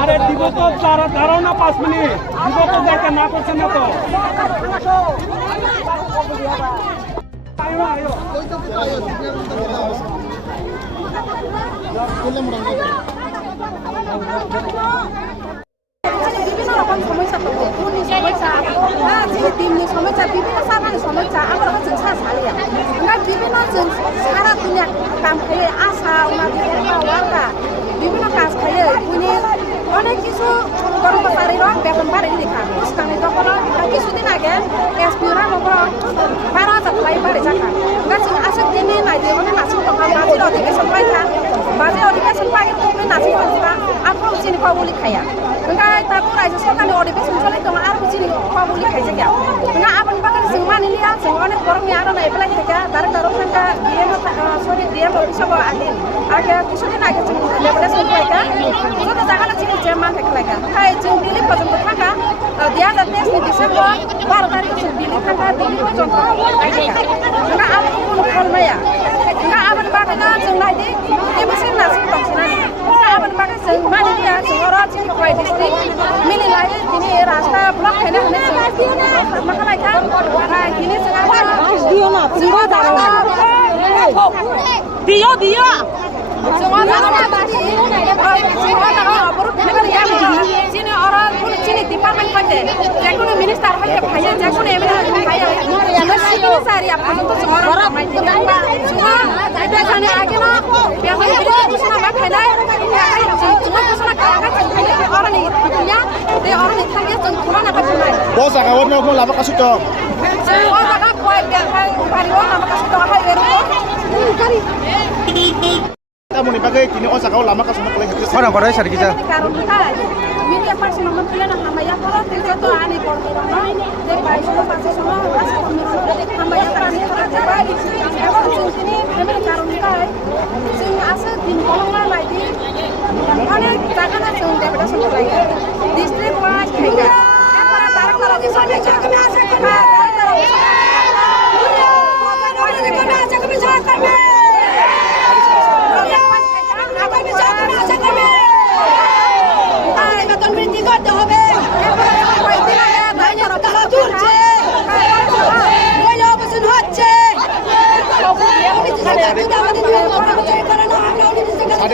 আরে দিব তো দাঁড়াও না 5 মিনিট দিব তো যাকে না করছেন না তো বিভিন্ন রকম সমস্যা তো কোন সমস্যা যে টিমনি সমস্যা বিভিন্ন সামান্য সমস্যা আমরা হচ্ছে সালিয়া আমরা বিভিন্ন সারা দুনিয়া কাম খাইয়ে আশা ওনাদের ওয়ার্কা বিভিন্ন কাজ খাইয়ে উনি অনেক কিছু কর্মচারীরা বেতন বাড়িয়ে দেখা স্থানীয় দখল কিছুদিন আগে এসপিওরা নগর 12,000 লাই বাড়ি যাকা গাছিং আসক দিনে নাই দিয়ে অনেক নাচি দোকান বাজে অধিবেশন পাইতা বাজে অধিবেশন পাই তুমি নাচি পাইবা আপনি চিনি কবলি খাইয়া enggak tapi raja sokan di ODP misalnya itu mah aku sini kau boleh kayak saja enggak apa bahkan semua ini lihat semua ini orang yang ada naik lagi saja taruh kan dia mau sorry dia mau bisa bawa angin agak kisahnya naik semua lepas semua kan sudah jangan sini zaman lagi kayak jendili pasang tetangga dia ada tes di Desember baru tadi jendili tetangga di contoh enggak apa pun kalau ya enggak apa bahkan semua ini mesin nasi toksina enggak apa bahkan semua ini ya semua orang sini kau milih lagi ini rasta blok ini makanya kan ini sekarang dia nak semua dia semua tadi semua baru sini orang sini departemen pakai jago minister pakai kaya jago kaya sini sehari apa itu semua orang semua ada sana aja lah yang itu sana pakai lah semua sana kaya orang ini dia orang ini kaya semua apa semua bos akawan mau lama kasih dong semua agak kuat biar karyawan lama kasih dong apa itu kari kita mau dipakai kini os akawan lama kasih maklum orang korea sari kita ini apa sih nomor pilihan nama ya kalau tidak tuh aneh kalau dari bayi semua pasti semua asal nama ya kan kalau sini memang karena sing asal di kolong lagi অনেক টাকা না শুনতে এটা শুনতে লাগে district wise থেকে এরপর তারা করা যে সবাই চাকরি আছে